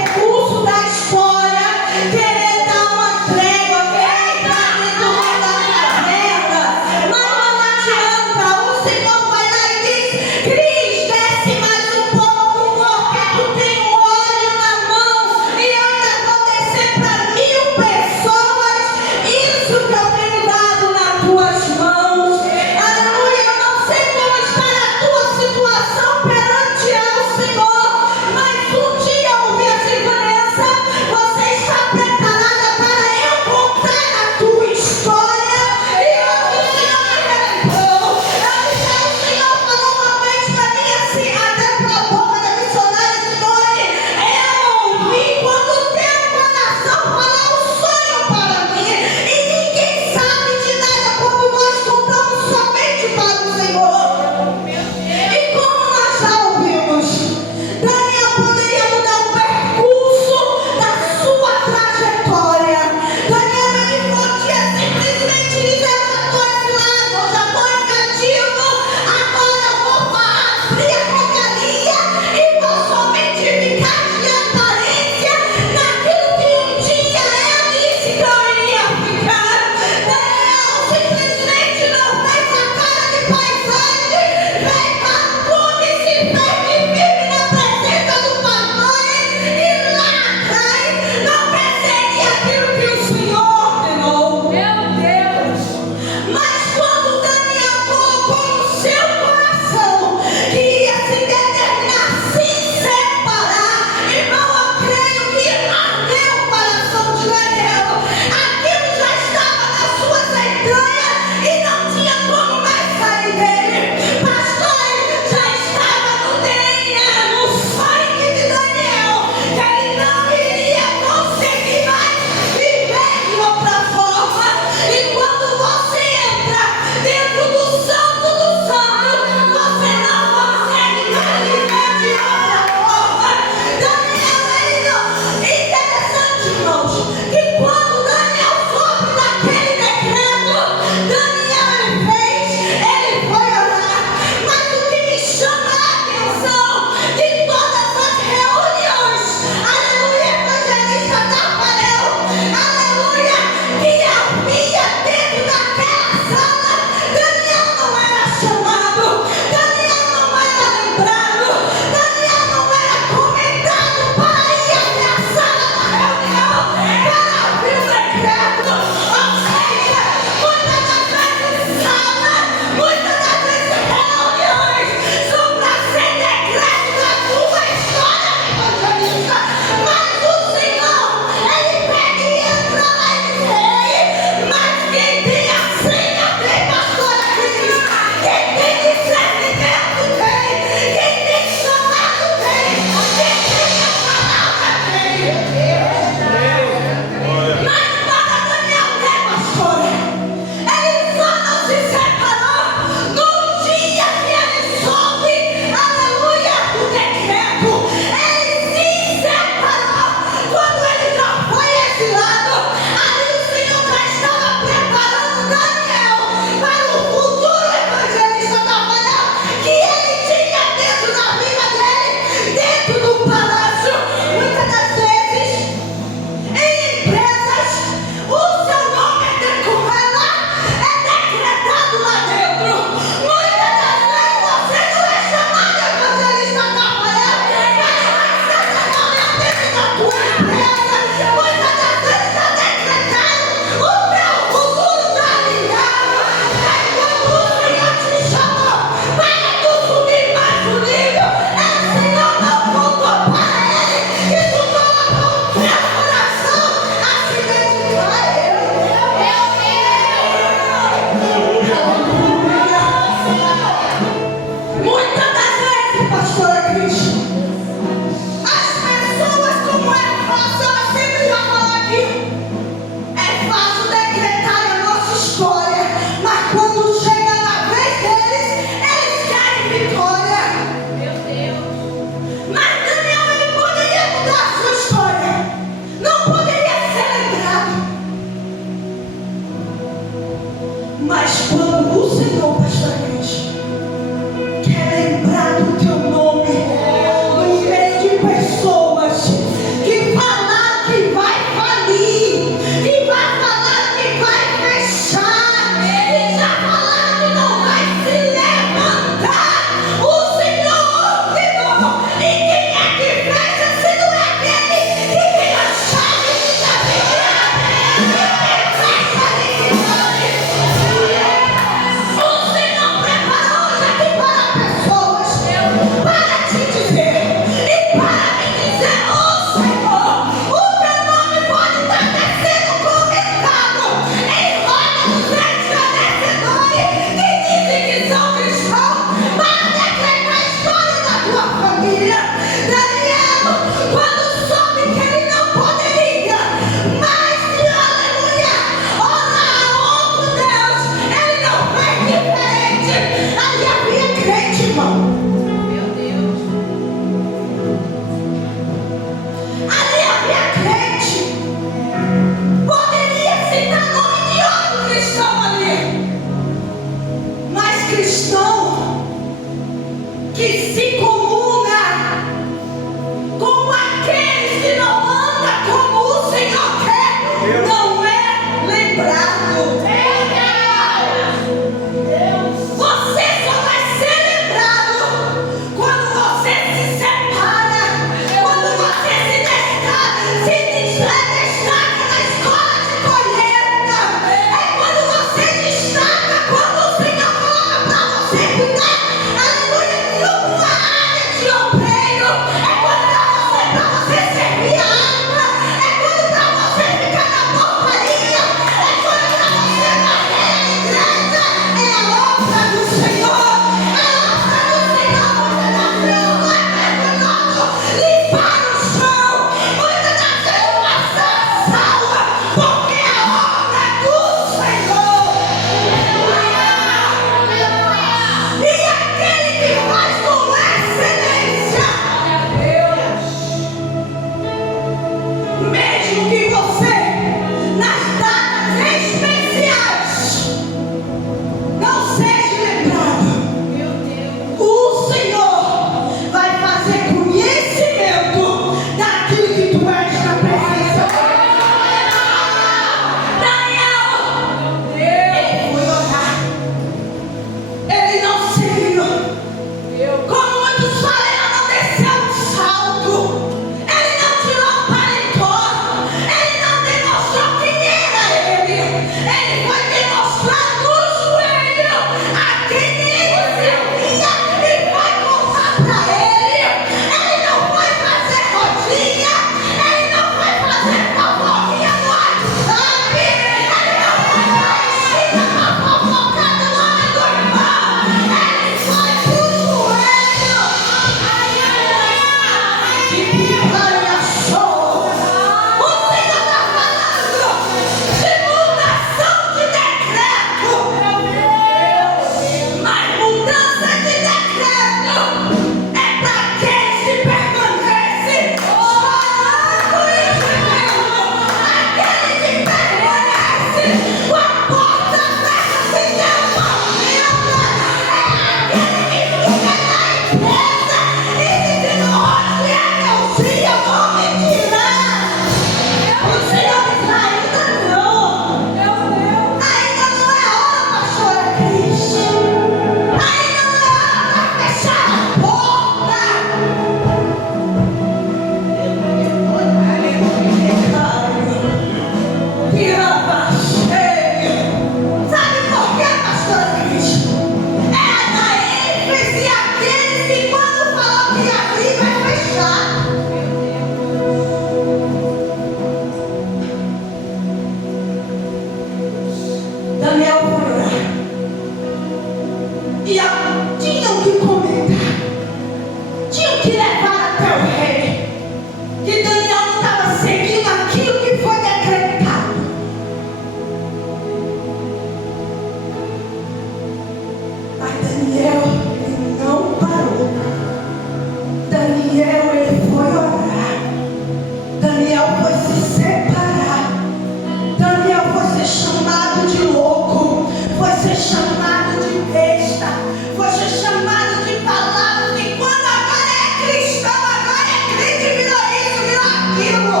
chamado de besta, foi chamado de palavra, que quando agora é cristão, agora é crente, virou isso, virou aquilo.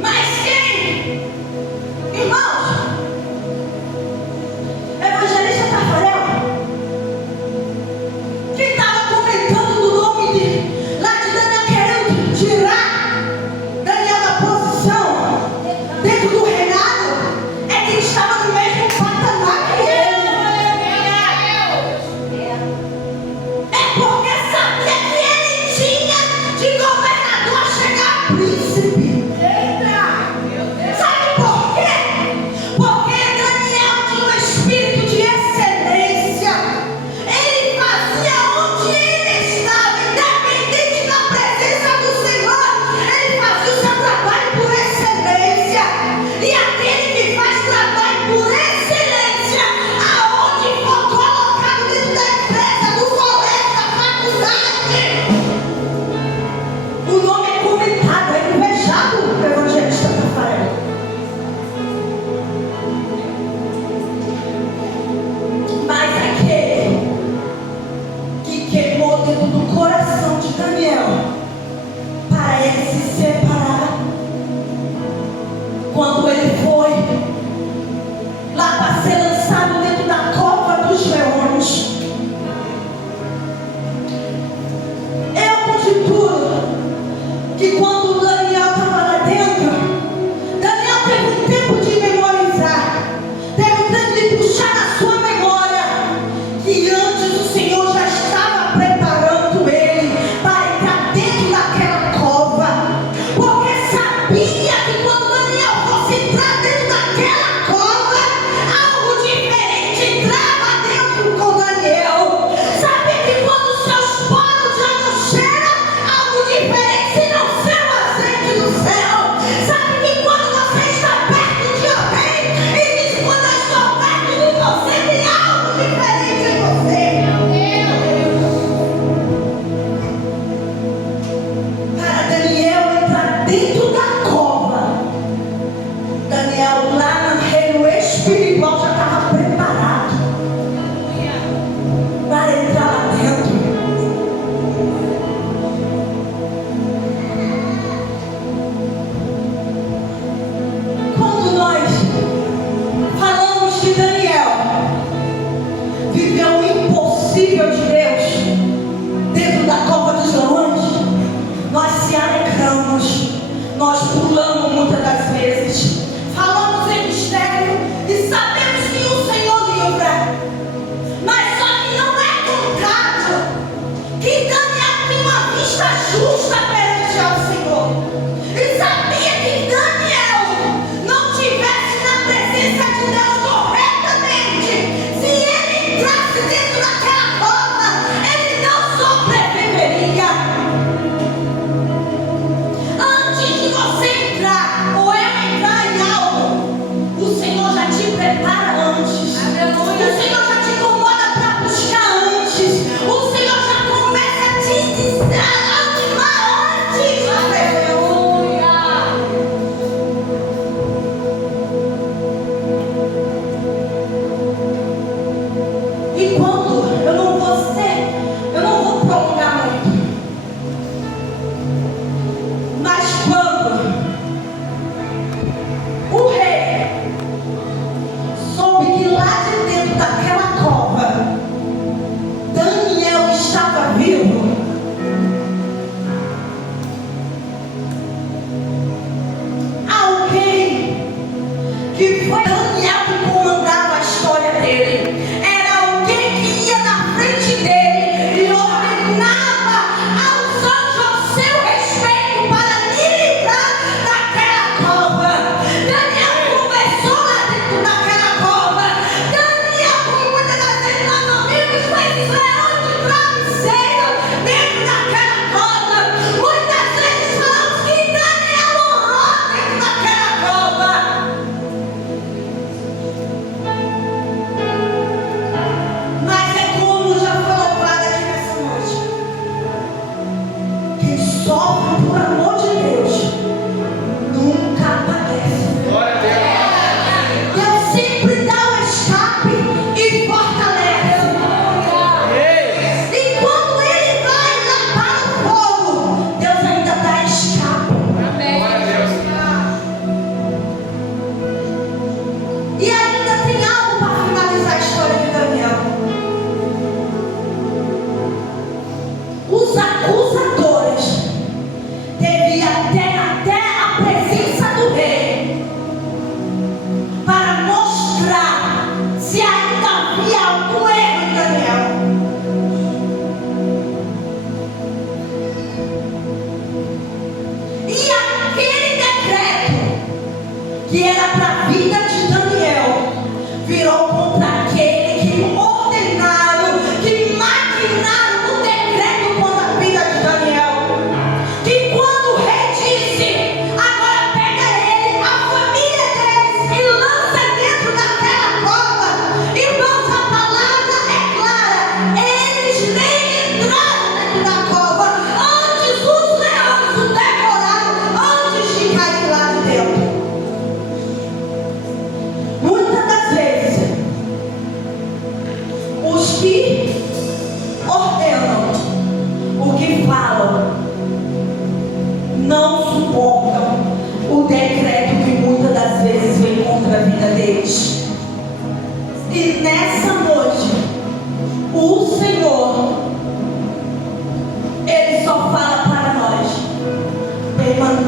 Mas quem, irmãos, evangelista Tafarel, que estava comentando do nome lá de Daniel, querendo tirar Daniel da posição dentro do reinado, é quem estava no mesmo patamar que ele. É porque sabia que ele tinha de governador chegar a príncipe. Sabe por quê? Porque Daniel tinha um espírito de excelência. Ele fazia onde ele estava, independente da presença do Senhor, ele fazia o seu trabalho por excelência. E aquele que faz trabalho por excelência, aonde for colocado dentro da empresa, do colégio, da faculdade, o nome é comentado, é invejado, o evangelista Tafarel. Mas aquele que queimou dentro do coração de Daniel para ele se separar, quando ele foi lá para ser lançado dentro da cova dos leões, eu conjecturo que quando Daniel estava lá dentro, Daniel teve um tempo de memorizar, teve um tempo de puxar na sua memória que antes o Senhor já estava preparando ele para entrar dentro daquela cova, porque sabia que quando Daniel fosse entrar dentro daquela cova, algo diferente entrava dentro com Daniel. Sabia que quando seus poros já não cheiram, algo diferente, se não ser o azeite do céu. Sabe que quando você está perto de alguém e diz: quando eu estou perto de você, tem algo diferente em você. Para Daniel entrar dentro da cova, Daniel lá no reino espiritual já estava preparado para entrar lá dentro. Quando nós falamos que Daniel viveu o impossível de Deus dentro da cova dos leões, nós se alegramos, nós pulamos muitas das vezes, falamos em mistério e sabemos que o Senhor livra. Mas só que não é contado que Daniel tinha uma vista justa perante ao Senhor. E sabia que Daniel não tivesse na presença de Deus corretamente, se ele entrasse dentro daquela cova, ele não sobreviveria. Antes de você entrar, ou eu entrar em algo, o Senhor já te prepara antes. O Senhor já te incomoda para buscar antes. O Senhor já começa a te animar antes. Aleluia. E quando eu não vou prolongar muito, mas quando o rei soube que lá de dentro daquela cova Daniel estava vivo, alguém que foi Daniel que comandava a história dele, era alguém que ia na frente dele e ordenava aos anjos ao seu respeito para lhe livrar daquela cova. Daniel conversou lá dentro daquela cova. Daniel, como muitas das vezes nós ouvimos, fez leão de travesseiro dentro daquela cova. Muitas vezes falamos que Daniel orou dentro daquela cova. Mas é como já foi louvado aqui nessa noite: quem sofre por amor de Deus nunca padece. Glória a Deus.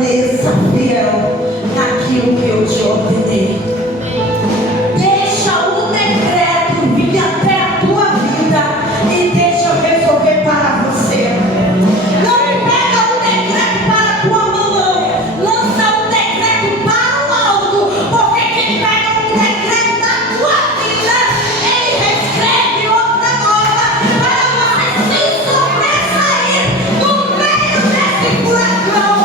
permaneça fiel naquilo que eu te ordenei. Deixa o decreto vir até a tua vida e deixa eu resolver para você. Não pega o decreto para a tua mão, não. Lança o decreto para o alto, porque quem pega o decreto da tua vida, ele reescreve outra nova para você se sobressair no meio desse furacão.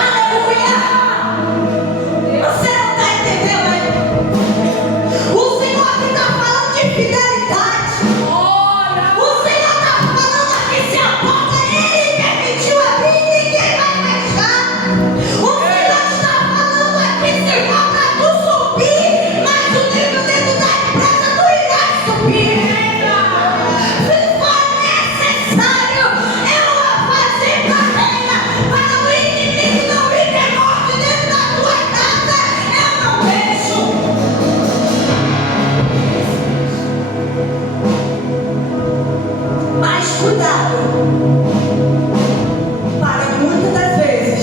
Aleluia! Você não está entendendo aí? O Senhor aqui está falando de fidelidade. O Senhor está falando aqui, se a porta Ele permitiu abrir, ninguém vai fechar. O Senhor está falando aqui, se falta tu subir, mas o nível dentro da empresa tu irás subir. Se for necessário, eu vou fazer barreira para o inimigo não vir ter morte dentro da tua casa. Eu não deixo. Mas cuidado, para muitas das vezes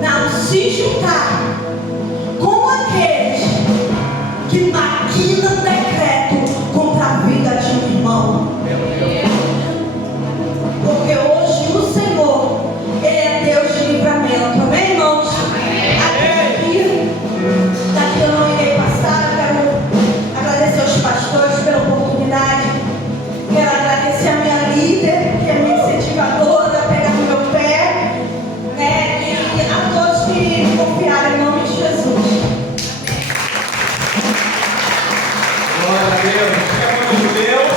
não se juntar com aqueles que maquinam decreto contra a vida de um irmão. Porque hoje o Senhor, Ele é Deus de livramento. Amém, irmãos? Daqui eu não irei passar. Eu quero agradecer aos pastores pela oportunidade. Quero agradecer a minha líder, que é minha incentivadora, pegar no meu pé, né? E a todos que me confiaram em nome de Jesus. Glória a Deus. Diga a mão de Deus.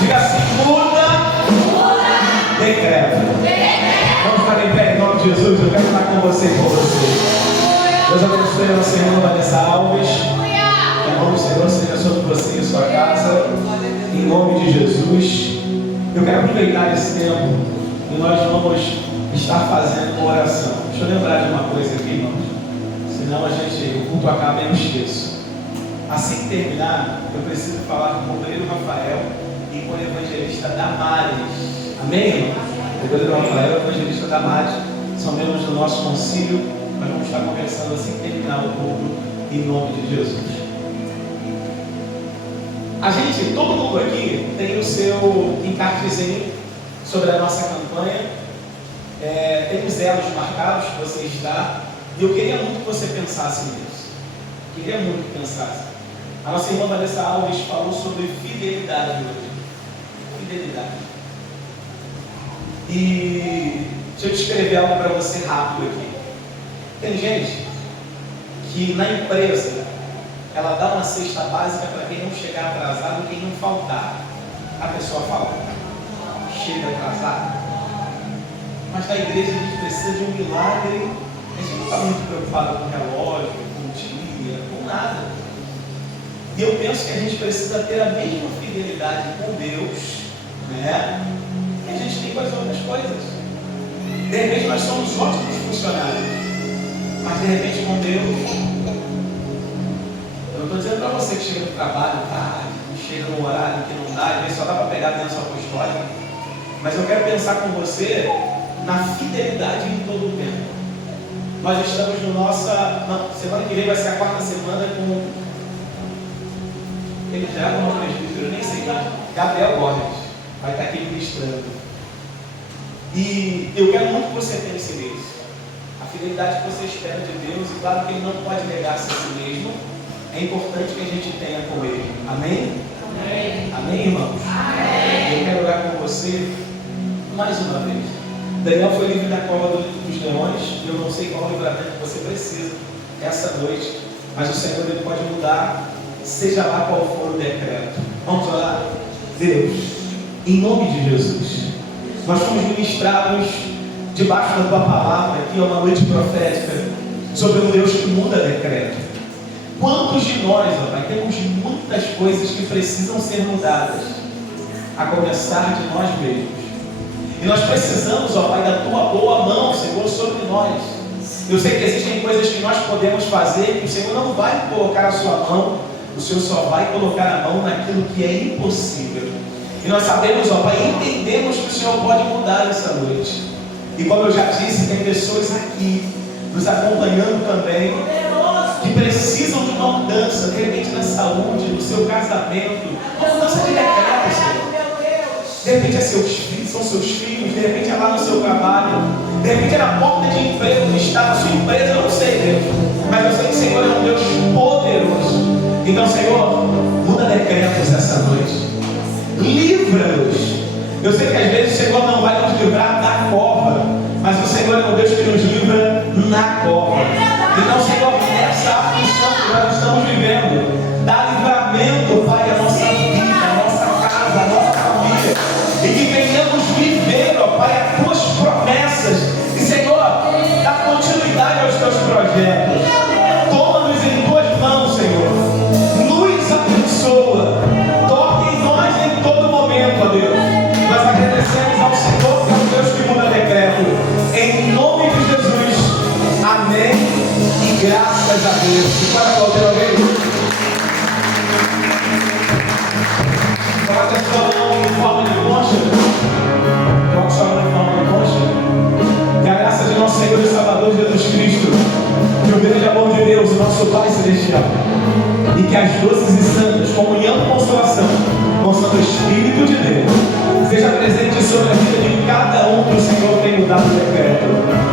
Diga assim, muda. Decreto. Vamos ficar em pé em nome de Jesus. Eu quero estar com você e com você. Deus abençoe a nossa irmã Vanessa Alves. Que a mão do Senhor seja sobre você e sua casa. Em nome de Jesus. Eu quero aproveitar esse tempo e nós vamos estar fazendo uma oração. Deixa eu lembrar de uma coisa aqui, irmãos. Senão o culto acaba e eu esqueço. Assim que terminar, eu preciso falar com o companheiro Rafael e com o evangelista Damares. Amém, irmão? O companheiro Rafael e o evangelista Damares são membros do nosso concílio. Nós vamos estar conversando assim que terminar o culto, em nome de Jesus. A gente, todo mundo aqui tem o seu encartezinho sobre a nossa campanha. Tem os elos marcados que você está. E eu queria muito que você pensasse nisso. Queria muito que pensasse. A nossa irmã Vanessa Alves falou sobre fidelidade hoje. Fidelidade. E deixa eu descrever algo para você rápido aqui. Tem gente que na empresa ela dá uma cesta básica para quem não chegar atrasado e quem não faltar. A pessoa falta, chega atrasado. Mas na igreja a gente precisa de um milagre. A gente não está muito preocupado com o relógio, com o dia, com nada. E eu penso que a gente precisa ter a mesma fidelidade com Deus, né? Que a gente tem com as outras coisas. De repente nós somos ótimos funcionários, mas de repente com Deus. Eu não estou dizendo para você que chega no trabalho tarde, chega no horário que não dá, às vezes só dá para pegar dentro da sua apostólica. Mas eu quero pensar com você na fidelidade em todo o tempo. Nós estamos no semana que vem vai ser a 4ª semana com ele já é o nome presbítero, eu nem sei mais, Gabriel Borges, vai estar aqui ministrando. E eu quero muito que você pense nisso. A fidelidade que você espera de Deus, e claro que Ele não pode negar-se a si mesmo. É importante que a gente tenha com Ele. Amém? Amém. Amém, irmãos? Amém. Eu quero orar com você mais uma vez. Daniel foi livre da cova dos leões. Eu não sei qual livramento você precisa essa noite, mas o Senhor Ele pode mudar, seja lá qual for o decreto. Vamos orar? Deus, em nome de Jesus, nós fomos ministrados debaixo da Tua palavra aqui, uma noite profética, sobre um Deus que muda decreto. Quantos de nós, ó Pai, temos muitas coisas que precisam ser mudadas, a começar de nós mesmos. E nós precisamos, ó Pai, da Tua boa mão, Senhor, sobre nós. Eu sei que existem coisas que nós podemos fazer, que o Senhor não vai colocar a Sua mão, o Senhor só vai colocar a mão naquilo que é impossível. E nós sabemos, ó Pai, entendemos que o Senhor pode mudar essa noite. E como eu já disse, tem pessoas aqui nos acompanhando também que precisam de uma mudança, de repente na saúde, no seu casamento, uma mudança de decreto, Senhor. De repente são seus filhos, de repente é lá no seu trabalho, de repente é na porta de emprego que está, na sua empresa, eu não sei, Deus. Mas eu sei que o Senhor é um Deus poderoso. Então, Senhor, muda decretos essa noite. Livra-nos. Eu sei que às vezes o Senhor não vai nos livrar da cova, mas o Senhor é um Deus que nos livra na cova. Então, Senhor, nessa aflição que nós estamos vivendo, dá livramento, Pai, à nossa vida, à nossa casa, à nossa família. E que venhamos viver, ó Pai, as tuas promessas. E, Senhor, dá continuidade aos teus projetos. Toma-nos em tuas mãos, Senhor. Nos abençoa. Toque em nós em todo momento, ó Deus. Nós agradecemos ao Senhor, que é o Deus que muda decreto. Em nome de Jesus. Amém. E graças a Deus. E para aplaudir alguém. Coloca a sua mão em forma de concha. Coloca a sua mão em forma de concha. Que a graça de nosso Senhor e Salvador Jesus Cristo, que o grande amor de Deus, o nosso Pai Celestial, e que as doces e santas comunhão e consolação com o Santo Espírito de Deus seja presente sobre a vida de cada um que o Senhor tem mudado o decreto.